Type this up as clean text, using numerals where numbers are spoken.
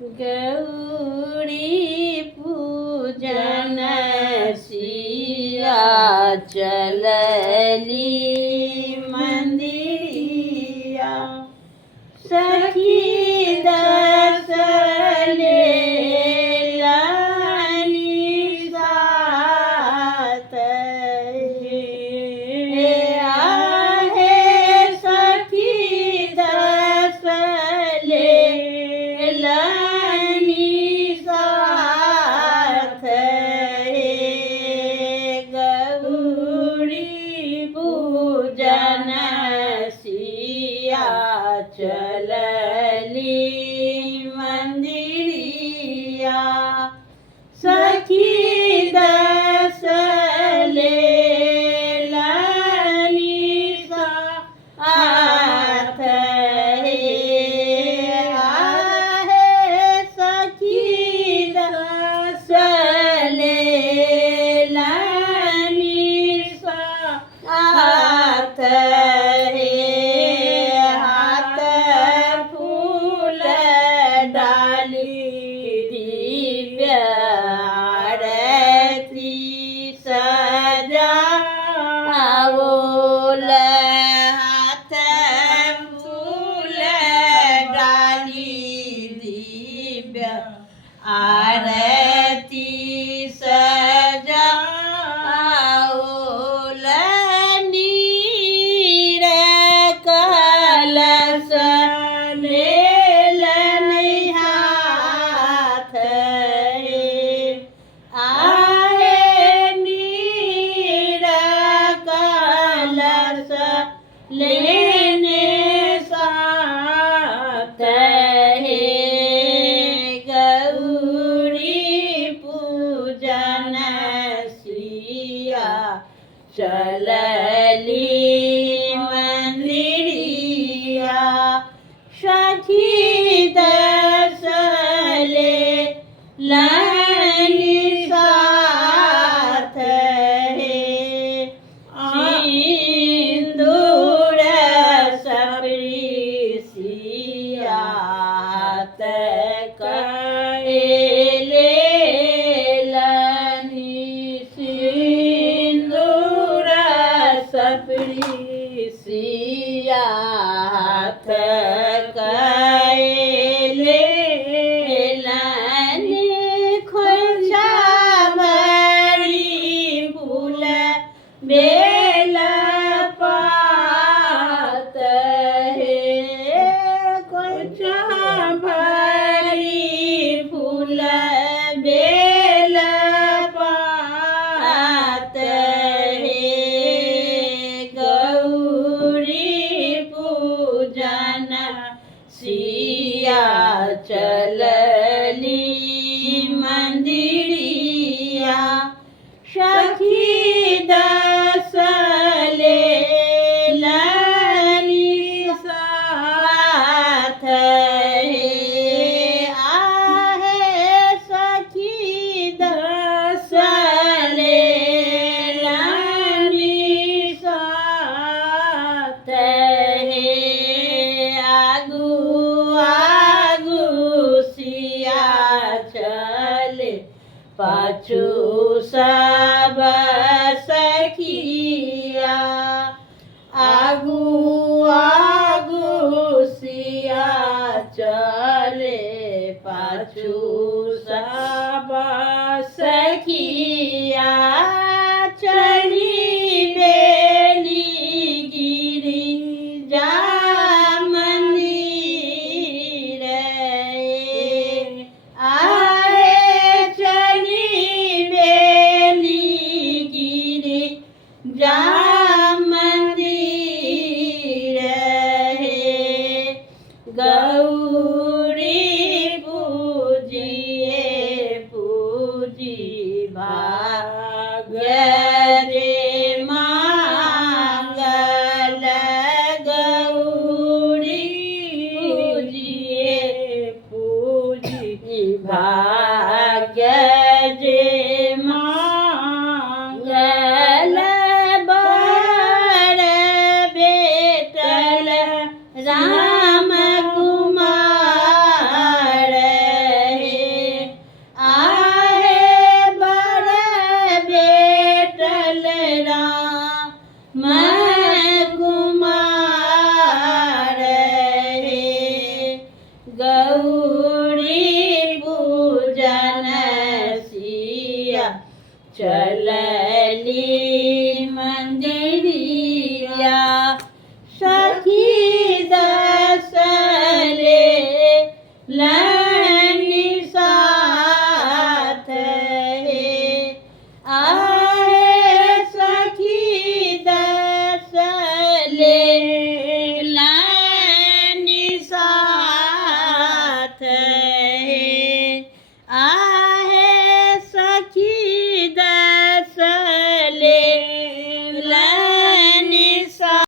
गौरी पूजन सिया चलली मंदिरिया सखी दस लेलनि साथ हे आहे सखी दस लेलनि साथ हे गौरी पूजन सिया चलली मंदिरिया सखी दस लेलनि साथ हे आहे सखी दस लेलनि साथ हे हाथ फूल डाली दिव्य आरती सजावोल हाथ फूल डाली दिव्य आरती सजावोल नीर कलश लेलनि हाथ हे आहे नीर कलश लेने साथ हे गौरी पूजन सिया चलली मंदिरिया सखी दस लेलनि साथ हे सिंदूर सबरी सिया लेलनि सिंदूर सबरी सिया लेलनि खोइछा भरी फूल बेल पात हे खोइछा भरी फूल बेल पात हे गौरी पूजन सिया चलली मंदिरिया सखी दस लेलनि साथ हे आहे सखी दस लेलनि साथ हे आगू आगू सिया चले पाछू सब सखिया आगू आगू सिया चले पाछू सब सखिया चढ़ी बेली गिरी जा मंदिर आए चढ़ी बेली गिरी जा मंदिर हे गौरी पूजिए पूजी भाग्य रे मांगल गौरी पूजिए पूजी भाग्य